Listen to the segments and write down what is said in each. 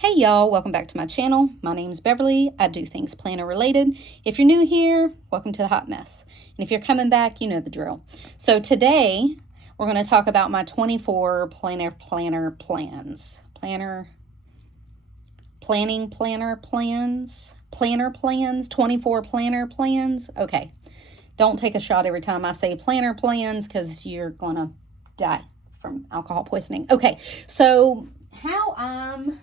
Hey y'all, welcome back to my channel. My name's Beverly. I do things planner related. If you're new here, welcome to the hot mess. And if you're coming back, you know the drill. So today we're going to talk about my 24 planning plans. Planner plans, 24 planner plans. Okay, don't take a shot every time I say planner plans because you're going to die from alcohol poisoning. Okay, so how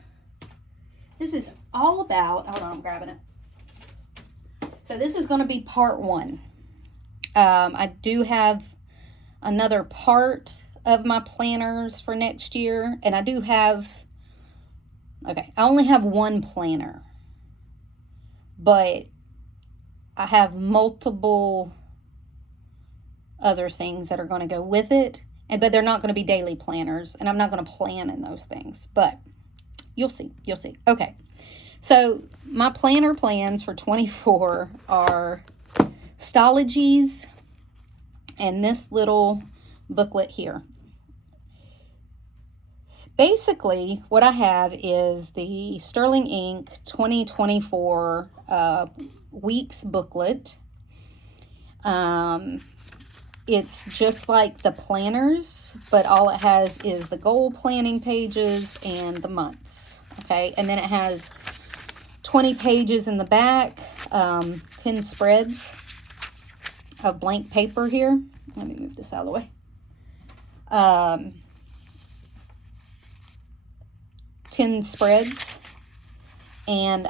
this is all about, hold on, I'm grabbing it. So this is going to be part one. I do have another part of my planners for next year. And I do have, I only have one planner. But I have multiple other things that are going to go with it. But they're not going to be daily planners. And I'm not going to plan in those things. But you'll see. Okay. So my planner plans for 24 are Stalogy's and this little booklet here. Basically, what I have is the Sterling Ink 2024 weeks booklet. It's just like the planners, but all it has is the goal planning pages and the months. Okay, and then it has 20 pages in the back, 10 spreads of blank paper here. Let me move this out of the way. 10 spreads, and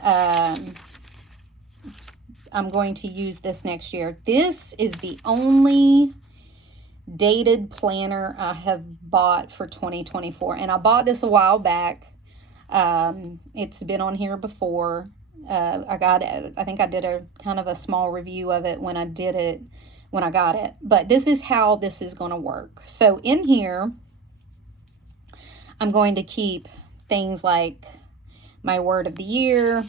I'm going to use this next year. This is the only dated planner I have bought for 2024, and I bought this a while back. It's been on here before. I got it. I think I did a kind of a small review of it when I got it. But this is how this is going to work. So in here, I'm going to keep things like my word of the year.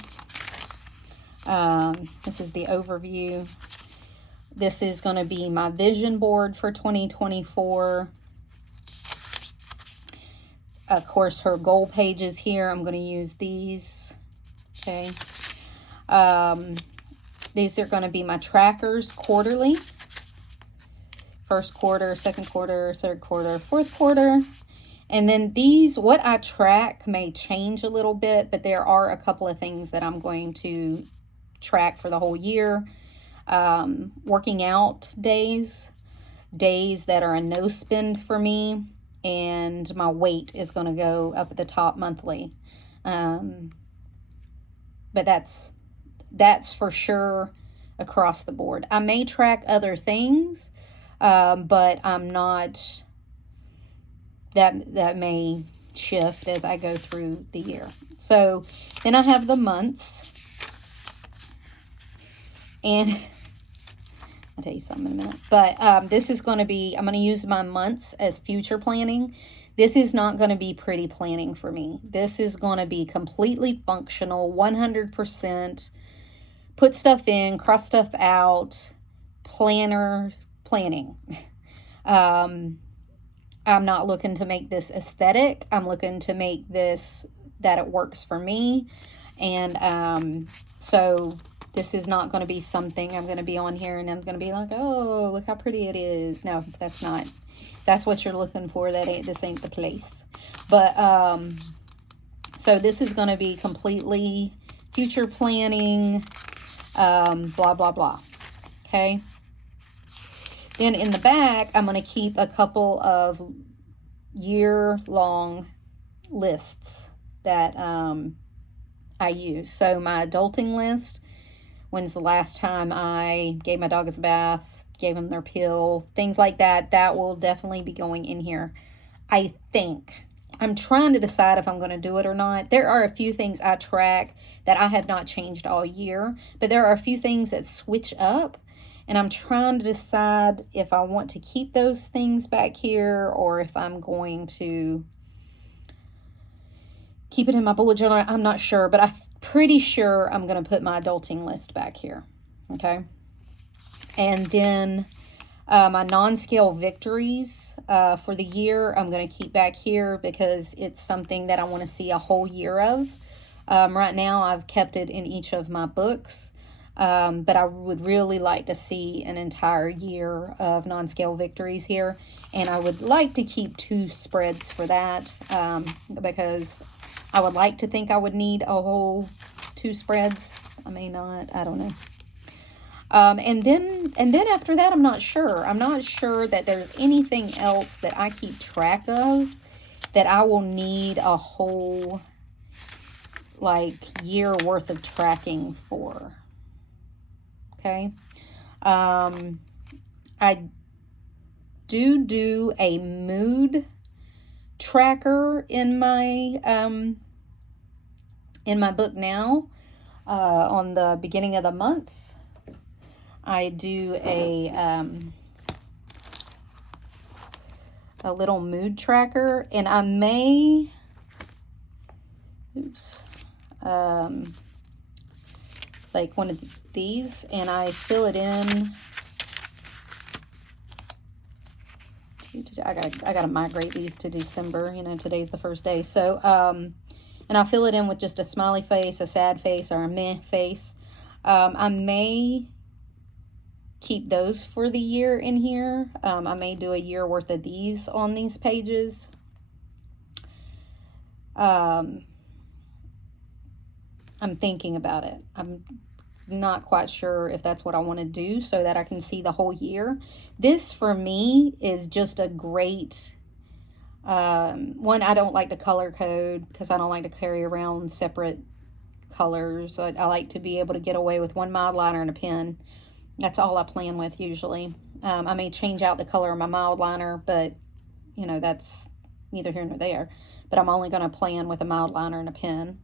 This is the overview. This is going to be my vision board for 2024. Of course, her goal pages here, I'm going to use these. Okay. These are going to be my trackers quarterly. First quarter, second quarter, third quarter, fourth quarter. And then these, what I track may change a little bit, but there are a couple of things that I'm going to track for the whole year. Working out days that are a no spend for me, and my weight is going to go up at the top monthly. But that's for sure across the board. I may track other things, but I'm not, that may shift as I go through the year. So then I have the months, and I'll tell you something in a minute. But this is going to be, I'm going to use my months as future planning. This is not going to be pretty planning for me. This is going to be completely functional, 100%. Put stuff in, cross stuff out, planning. I'm not looking to make this aesthetic. I'm looking to make this that it works for me. And so this is not going to be something I'm going to be on here and I'm going to be like, oh, look how pretty it is. No, that's not. That's what you're looking for. This ain't the place. But so this is going to be completely future planning, blah, blah, blah. Okay. Then in the back, I'm going to keep a couple of year-long lists that I use. So my adulting list, when's the last time I gave my dogs a bath, gave them their pill, things like that, that will definitely be going in here. I think. I'm trying to decide if I'm going to do it or not. There are a few things I track that I have not changed all year, but there are a few things that switch up. And I'm trying to decide if I want to keep those things back here or if I'm going to keep it in my bullet journal. I'm not sure, but I'm pretty sure I'm going to put my adulting list back here. Okay. And then my non-scale victories for the year, I'm going to keep back here because it's something that I want to see a whole year of. Right now I've kept it in each of my books, but I would really like to see an entire year of non-scale victories here, and I would like to keep 2 spreads for that, because I would like to think I would need a whole 2 spreads. I may not, I don't know. And then after that, I'm not sure. I'm not sure that there's anything else that I keep track of that I will need a whole, like, year worth of tracking for. Okay. I do a mood tracker in my book now, on the beginning of the month. I do a little mood tracker, and I may, like one of these, and I fill it in. I gotta migrate these to December. You know, today's the first day, so and I fill it in with just a smiley face, a sad face, or a meh face. I may keep those for the year in here. I may do a year worth of these on these pages. I'm thinking about it. I'm not quite sure if that's what I want to do so that I can see the whole year. This for me is just a great one. I don't like to color code because I don't like to carry around separate colors. I like to be able to get away with one mild liner and a pen. That's all I plan with usually. I may change out the color of my mild liner, but you know, that's neither here nor there. But I'm only going to plan with a mild liner and a pen.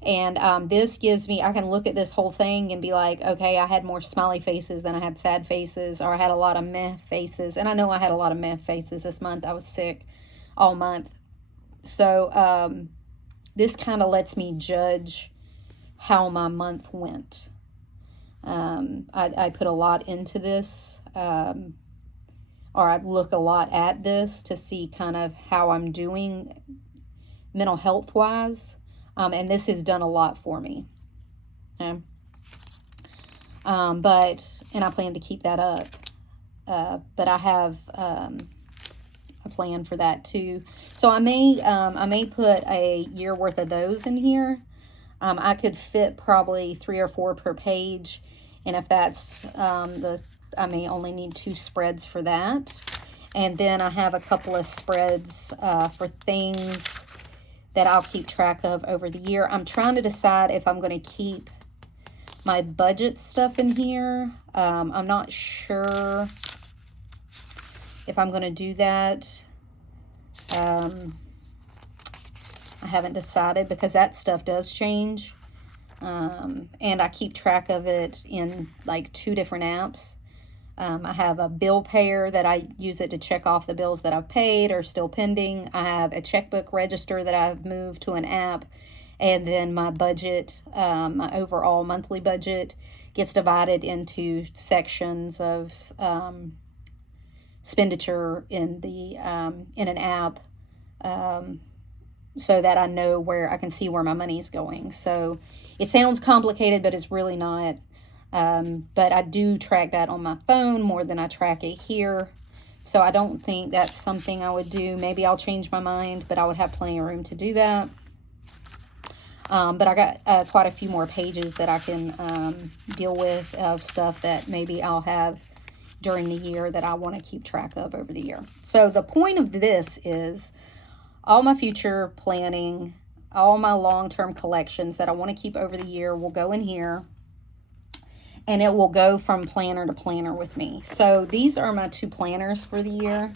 And this gives me, I can look at this whole thing and be like, okay, I had more smiley faces than I had sad faces, or I had a lot of meh faces. And I know I had a lot of meh faces this month. I was sick all month. So this kind of lets me judge how my month went. I put a lot into this, or I look a lot at this to see kind of how I'm doing mental health wise. And this has done a lot for me. Okay. And I plan to keep that up. But I have a plan for that too. So I may put a year worth of those in here. I could fit probably 3 or 4 per page. And if that's I may only need 2 spreads for that. And then I have a couple of spreads for things that I'll keep track of over the year. I'm trying to decide if I'm going to keep my budget stuff in here. I'm not sure if I'm going to do that. I haven't decided because that stuff does change. And I keep track of it in like 2 different apps. I have a bill payer that I use it to check off the bills that I've paid or still pending. I have a checkbook register that I've moved to an app. And then my budget, my overall monthly budget gets divided into sections of expenditure in the in an app, so that I know where I can see where my money's going. So it sounds complicated, but it's really not. But I do track that on my phone more than I track it here. So I don't think that's something I would do. Maybe I'll change my mind, but I would have plenty of room to do that. But I got quite a few more pages that I can deal with of stuff that maybe I'll have during the year that I want to keep track of over the year. So the point of this is all my future planning, all my long-term collections that I want to keep over the year will go in here. And it will go from planner to planner with me. So these are my 2 planners for the year.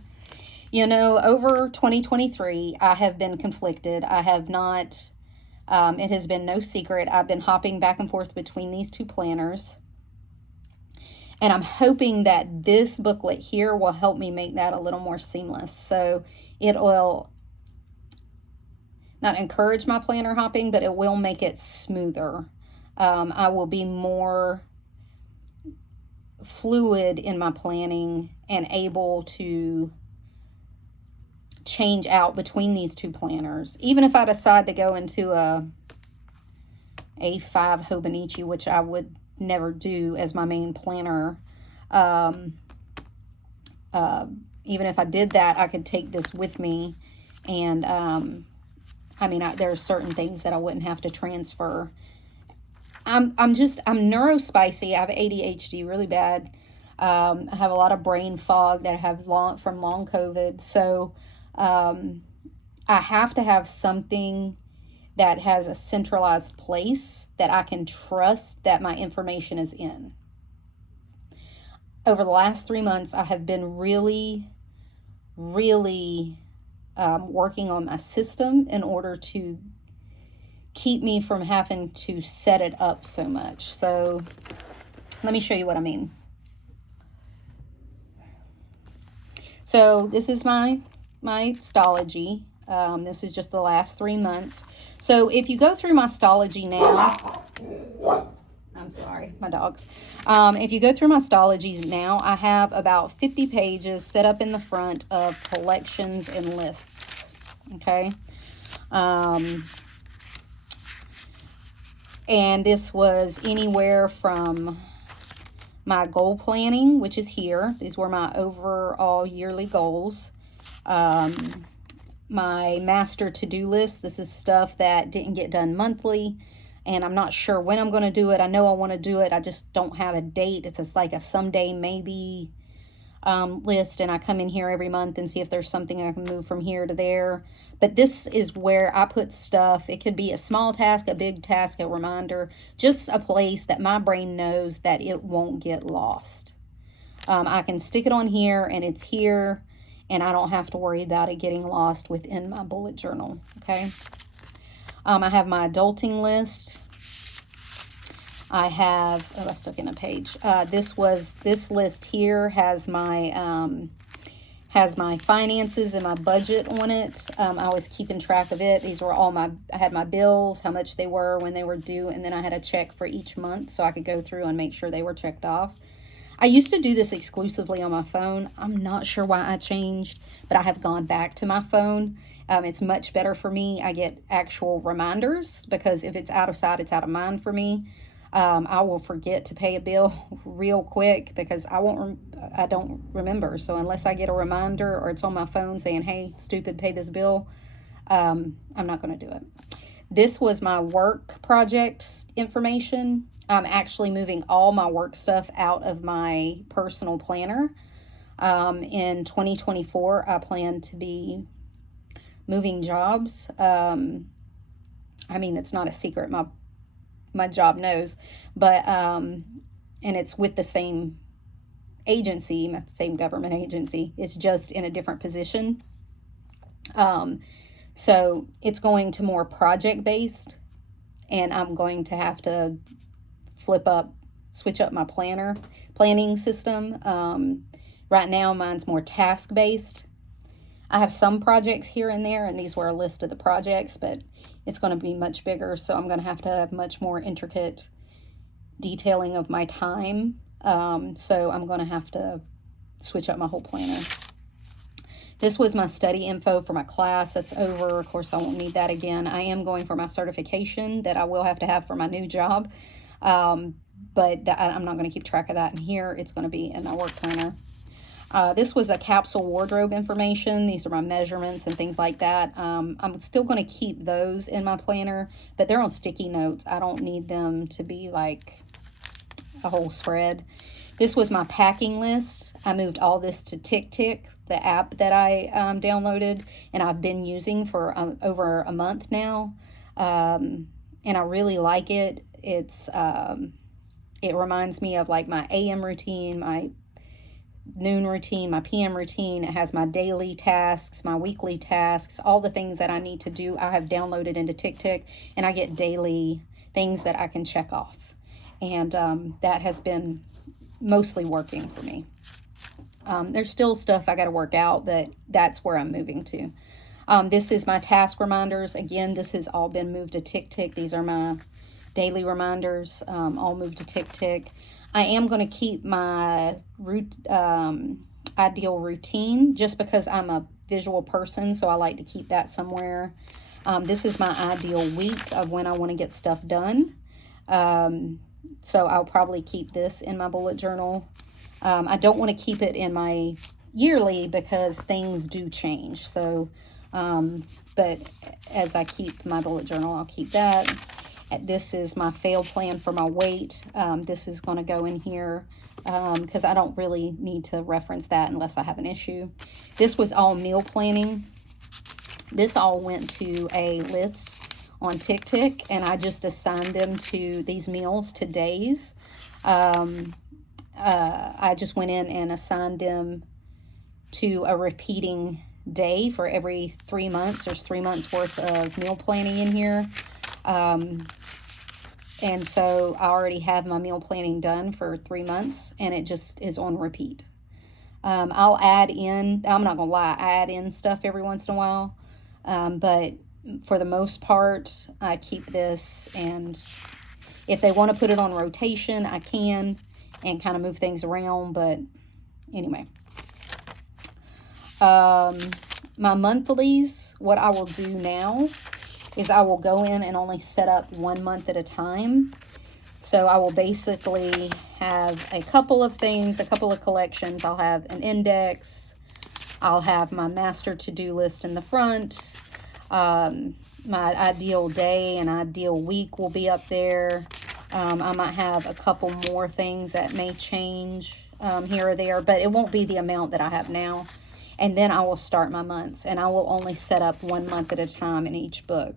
You know, over 2023, I have been conflicted. I have not, it has been no secret. I've been hopping back and forth between these 2 planners. And I'm hoping that this booklet here will help me make that a little more seamless. So it will not encourage my planner hopping, but it will make it smoother. I will be more fluid in my planning and able to change out between these 2 planners. Even if I decide to go into a A5 Hobonichi, which I would never do as my main planner. Even if I did that, I could take this with me, and I mean, there are certain things that I wouldn't have to transfer. I'm neurospicy. I have ADHD really bad. I have a lot of brain fog that I have from long COVID. So I have to have something that has a centralized place that I can trust that my information is in. Over the last 3 months, I have been really working on my system in order to keep me from having to set it up so much. So let me show you what I mean. So this is my Stalogy. This is just the last 3 months. So if you go through my Stalogy now, I'm sorry, my dogs. If you go through my Stalogies now, I have about 50 pages set up in the front of collections and lists. Okay. And this was anywhere from my goal planning, which is here. These were my overall yearly goals. My master to-do list. This is stuff that didn't get done monthly, and I'm not sure when I'm going to do it. I know I want to do it. I just don't have a date. It's just like a someday maybe list, and I come in here every month and see if there's something I can move from here to there. But this is where I put stuff. It could be a small task, a big task, a reminder, just a place that my brain knows that it won't get lost. I can stick it on here, and it's here, and I don't have to worry about it getting lost within my bullet journal, okay? I have my adulting list. I have, I stuck in a page. This list here has my finances and my budget on it. I was keeping track of it. These were all I had my bills, how much they were, when they were due, and then I had a check for each month so I could go through and make sure they were checked off. I used to do this exclusively on my phone. I'm not sure why I changed, but I have gone back to my phone. It's much better for me. I get actual reminders, because if it's out of sight, it's out of mind for me. I will forget to pay a bill real quick because I don't remember. So unless I get a reminder or it's on my phone saying, hey, stupid, pay this bill, I'm not going to do it. This was my work project information. I'm actually moving all my work stuff out of my personal planner. In 2024, I plan to be moving jobs. I mean, it's not a secret. My job knows, but, and it's with the same agency, the same government agency. It's just in a different position. So it's going to more project-based, and I'm going to have to switch up my planning system. Right now, mine's more task-based. I have some projects here and there, and these were a list of the projects, but it's going to be much bigger, so I'm going to have much more intricate detailing of my time. So I'm going to have to switch up my whole planner. This was my study info for my class. That's over. Of course, I won't need that again. I am going for my certification that I will have to have for my new job. But I'm not going to keep track of that in here. It's going to be in my work planner. This was a capsule wardrobe information. These are my measurements and things like that. I'm still going to keep those in my planner, but they're on sticky notes. I don't need them to be like a whole spread. This was my packing list. I moved all this to TickTick, the app that I downloaded, and I've been using for over a month now. And I really like it. It reminds me of like my AM routine, my noon routine, my PM routine. It has my daily tasks, my weekly tasks, all the things that I need to do. I have downloaded into TickTick, and I get daily things that I can check off. And that has been mostly working for me. There's still stuff I got to work out, but that's where I'm moving to. This is my task reminders. Again, this has all been moved to TickTick. These are my daily reminders, all moved to TickTick. I am going to keep my ideal routine just because I'm a visual person, so I like to keep that somewhere. This is my ideal week of when I want to get stuff done. So I'll probably keep this in my bullet journal. I don't want to keep it in my yearly because things do change. So, but as I keep my bullet journal, I'll keep that. This is my fail plan for my weight. This is going to go in here because I don't really need to reference that unless I have an issue. This was all meal planning. This all went to a list on TickTick, and I just assigned them to these meals to days. I just went in and assigned them to a repeating day for every 3 months. There's 3 months worth of meal planning in here. And so I already have my meal planning done for 3 months, and it just is on repeat. I'll add in, I'm not going to lie, I add in stuff every once in a while. But for the most part, I keep this, and if they want to put it on rotation, I can, and kind of move things around. But anyway, my monthlies, what I will do now is I will go in and only set up 1 month at a time. So I will basically have a couple of things, a couple of collections. I'll have an index. I'll have my master to-do list in the front. My ideal day and ideal week will be up there. I might have a couple more things that may change here or there, but it won't be the amount that I have now. And then I will start my months, and I will only set up 1 month at a time in each book.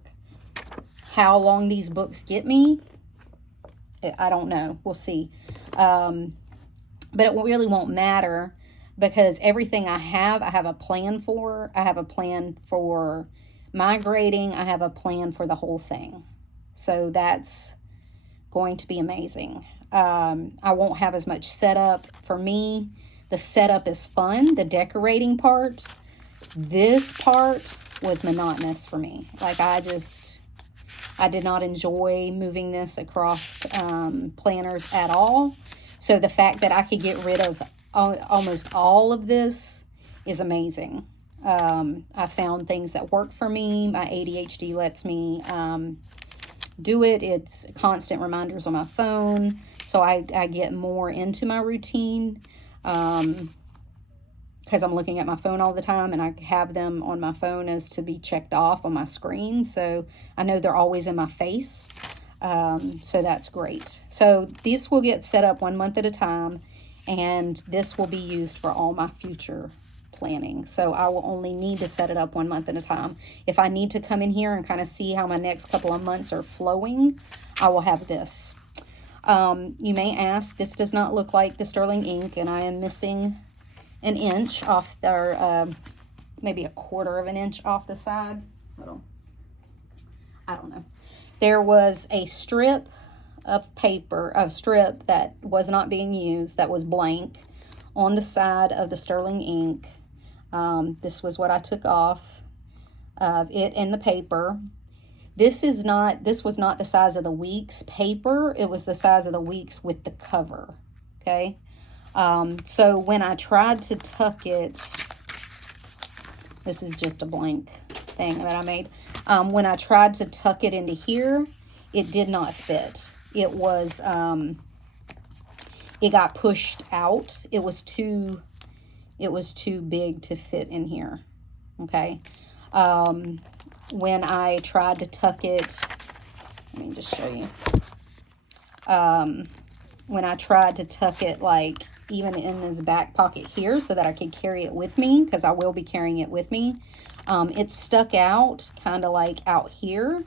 How long these books get me, I don't know. We'll see. But it really won't matter because everything I have a plan for. I have a plan for migrating. I have a plan for the whole thing. So that's going to be amazing. I won't have as much setup. For me, the setup is fun. The decorating part, this part was monotonous for me. Like I did not enjoy moving this across planners at all. So the fact that I could get rid of almost all of this is amazing. I found things that work for me. My ADHD lets me do it. It's constant reminders on my phone. So I get more into my routine because I'm looking at my phone all the time, and I have them on my phone as to be checked off on my screen. So I know they're always in my face. So that's great. So these will get set up 1 month at a time, and this will be used for all my future planning. So I will only need to set it up 1 month at a time. If I need to come in here and kind of see how my next couple of months are flowing, I will have this. You may ask, this does not look like the sterling ink, and I am missing an inch off there, maybe a quarter of an inch off the side. I don't know. There was a strip of paper, a strip that was not being used, that was blank on the side of the sterling ink. This was what I took off of it in the paper. This was not the size of the week's paper. It was the size of the week's with the cover. Okay. So when I tried to tuck it, this is just a blank thing that I made. When I tried to tuck it into here, it did not fit. It was, it got pushed out. It was too big to fit in here. Okay. When I tried to tuck it, let me just show you. When I tried to tuck it, like, even in this back pocket here so that I could carry it with me, because I will be carrying it with me, it stuck out kind of like out here.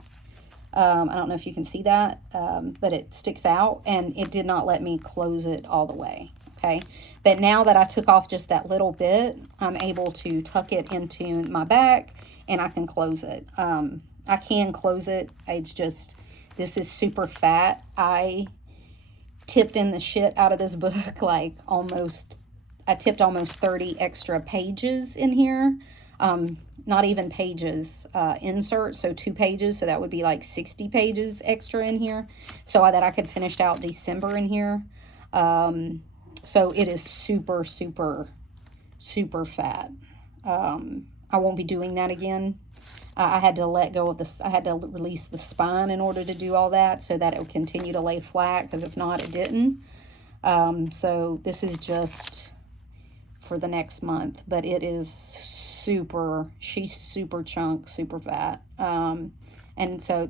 I don't know if you can see that, but it sticks out, and it did not let me close it all the way. Okay, but now that I took off just that little bit, I'm able to tuck it into my back, and I can close it. I can close it. It's just, this is super fat. I tipped in the shit out of this book, like I tipped almost 30 extra pages in here. Not even pages, inserts, so 2 pages, so that would be like 60 pages extra in here, so that I could finish out December in here. So it is super, super, super fat. I won't be doing that again. I had to let go of this. I had to release the spine in order to do all that so that it would continue to lay flat, because if not, it didn't. So this is just for the next month, but it is super, she's super chunk, super fat. And so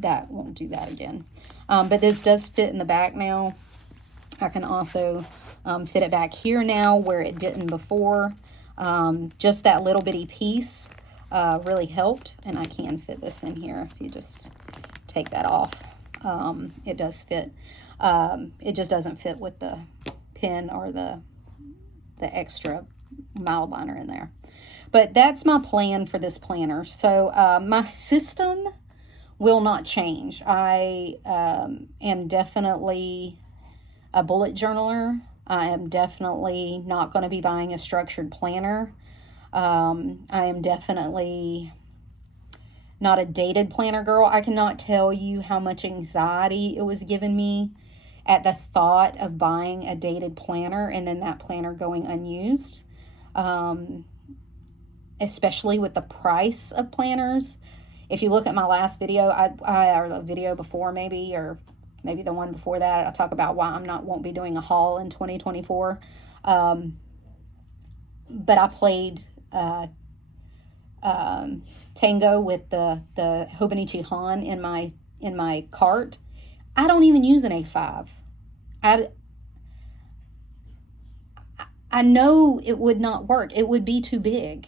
that won't do that again. But this does fit in the back now. I can also fit it back here now where it didn't before. Just that little bitty piece really helped, and I can fit this in here if you just take that off. It does fit. It just doesn't fit with the pen or the extra Mildliner in there. But that's my plan for this planner. So my system will not change. I am definitely a bullet journaler. I am definitely not going to be buying a structured planner. I am definitely not a dated planner girl. I cannot tell you how much anxiety it was giving me at the thought of buying a dated planner and then that planner going unused. Especially with the price of planners. If you look at my last video, or the video before maybe, or maybe the one before that, I talk about why won't be doing a haul in 2024. But I played Tango with the Hobonichi Han in my cart. I don't even use an A5. I know it would not work. It would be too big.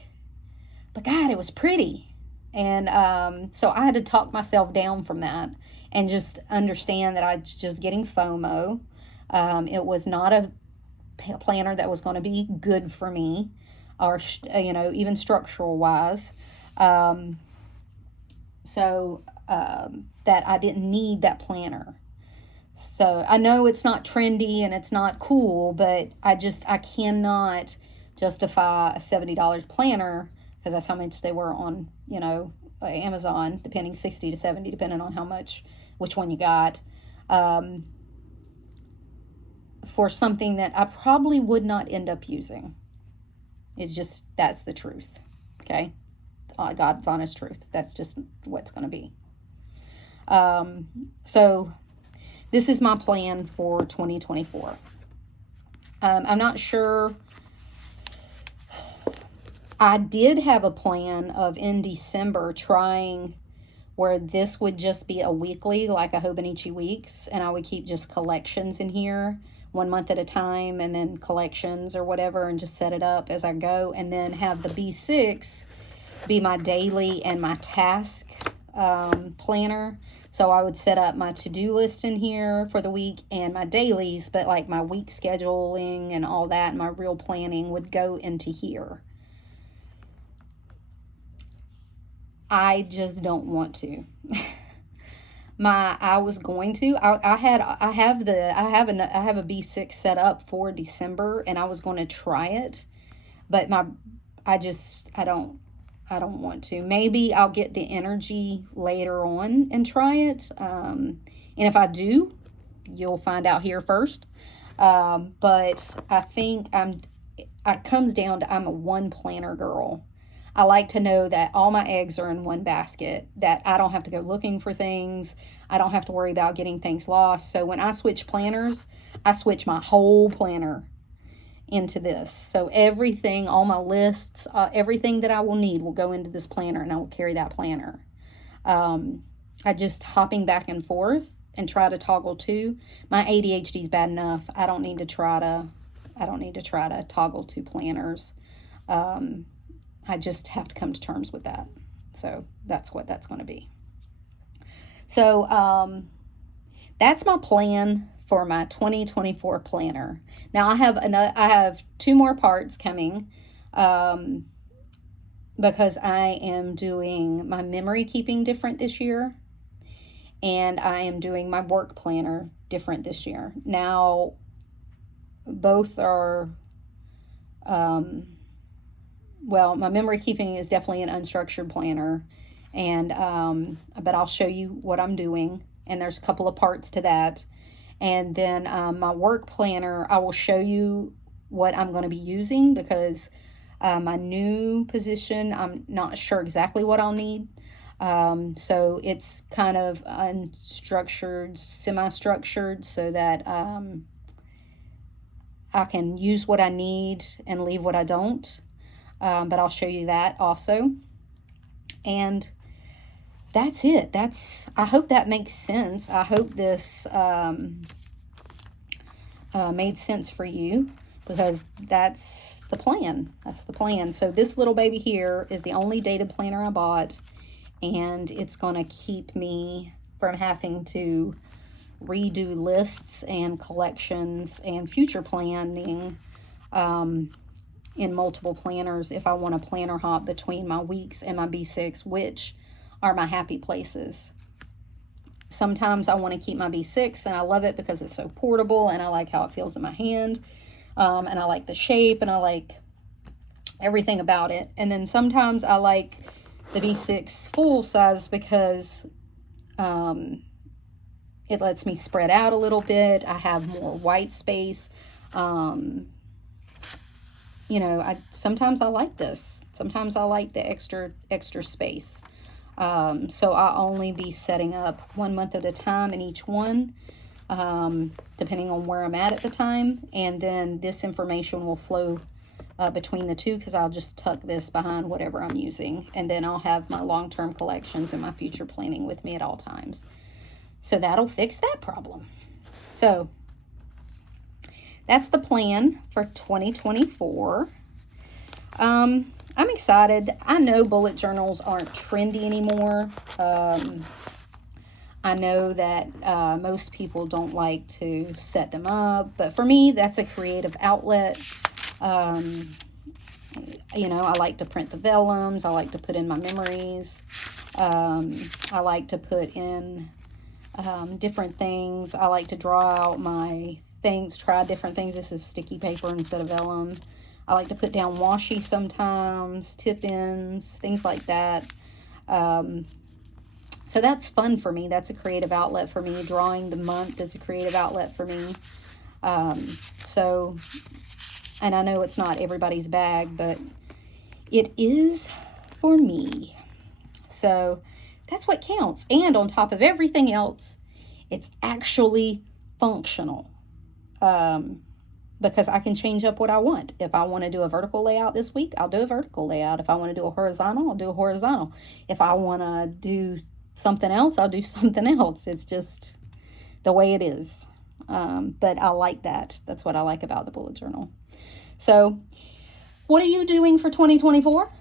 But God, it was pretty. And so I had to talk myself down from that and just understand that I was just getting FOMO. It was not a planner that was going to be good for me, or, even structural wise. So that I didn't need that planner. So I know it's not trendy and it's not cool, but I cannot justify a $70 planner, because that's how much they were on, Amazon, depending, 60 to 70, depending on which one you got, for something that I probably would not end up using. That's the truth. Okay. God's honest truth. That's just what's going to be. So this is my plan for 2024. I'm not sure. I did have a plan of in December trying where this would just be a weekly, like a Hobonichi Weeks, and I would keep just collections in here 1 month at a time, and then collections or whatever, and just set it up as I go, and then have the B6 be my daily and my task planner. So I would set up my to-do list in here for the week and my dailies, but like my week scheduling and all that and my real planning would go into here. I just don't want to. I was going to. I have a B6 set up for December, and I was going to try it, but I don't want to. Maybe I'll get the energy later on and try it. And if I do, you'll find out here first. But I think it comes down to I'm a one planner girl. I like to know that all my eggs are in one basket, that I don't have to go looking for things. I don't have to worry about getting things lost. So when I switch planners, I switch my whole planner into this. So everything, all my lists, everything that I will need will go into this planner, and I will carry that planner. I just hopping back and forth and try to toggle two. My ADHD is bad enough. I don't need to try to toggle two planners. I just have to come to terms with that. So that's what that's going to be. So that's my plan for my 2024 planner. Now I have 2 more parts coming because I am doing my memory keeping different this year, and I am doing my work planner different this year. Now both are my memory keeping is definitely an unstructured planner, and but I'll show you what I'm doing, and there's a couple of parts to that. And then my work planner, I will show you what I'm going to be using, because My new position, I'm not sure exactly what I'll need. So it's kind of unstructured, semi-structured, so that I can use what I need and leave what I don't. But I'll show you that also. And that's it. I hope that makes sense. I hope this made sense for you, because that's the plan. That's the plan. So this little baby here is the only dated planner I bought, and it's going to keep me from having to redo lists and collections and future planning in multiple planners if I want to planner hop between my weeks and my B6, which are my happy places. Sometimes I want to keep my B6, and I love it because it's so portable, and I like how it feels in my hand, and I like the shape, and I like everything about it. And then sometimes I like the B6 full size because it lets me spread out a little bit. I have more white space. You know, sometimes I like this. Sometimes I like the extra space. So I'll only be setting up 1 month at a time in each one, depending on where I'm at the time. And then this information will flow between the two, because I'll just tuck this behind whatever I'm using. And then I'll have my long-term collections and my future planning with me at all times. So that'll fix that problem. So that's the plan for 2024. I'm excited. I know bullet journals aren't trendy anymore. I know that most people don't like to set them up, but for me, that's a creative outlet. You know, I like to print the vellums. I like to put in my memories. I like to put in different things. I like to draw out my things, try different things. This is sticky paper instead of vellum. I like to put down washi sometimes, tip-ins, things like that. So that's fun for me. That's a creative outlet for me. Drawing the month is a creative outlet for me. So, and I know it's not everybody's bag, but it is for me. So that's what counts. And on top of everything else, it's actually functional. Because I can change up what I want. If I want to do a vertical layout this week, I'll do a vertical layout. If I want to do a horizontal, I'll do a horizontal. If I want to do something else, I'll do something else. It's just the way it is. But I like that. That's what I like about the bullet journal. So what are you doing for 2024?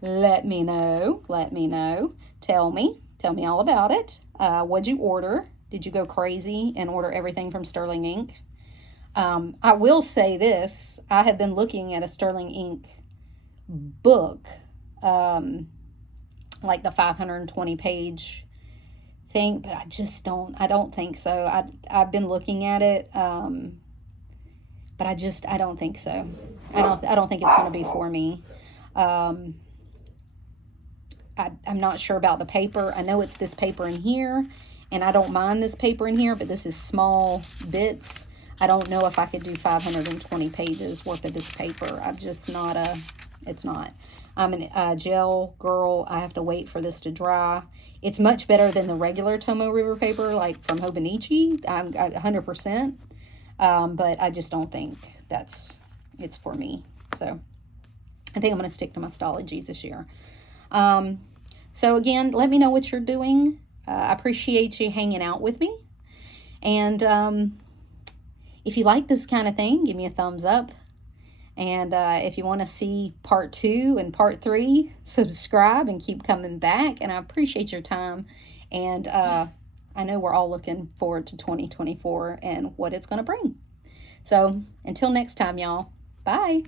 Let me know. Let me know. Tell me all about it. What'd you order? Did you go crazy and order everything from Sterling Ink? I will say this, I have been looking at a Sterling Ink book, like the 520 page thing, but I don't think so. I've been looking at it, but I don't think so. I don't think it's going to be for me. I'm not sure about the paper. I know it's this paper in here, and I don't mind this paper in here, but this is small bits. I don't know if I could do 520 pages worth of this paper. It's not. I'm a gel girl. I have to wait for this to dry. It's much better than the regular Tomo River paper, like from Hobonichi. I'm 100%. But I just don't think it's for me. So I think I'm going to stick to my Stalogies this year. So again, let me know what you're doing. I appreciate you hanging out with me. And, if you like this kind of thing, give me a thumbs up. And if you want to see part 2 and part 3, subscribe and keep coming back. And I appreciate your time. And I know we're all looking forward to 2024 and what it's going to bring. So until next time, y'all. Bye.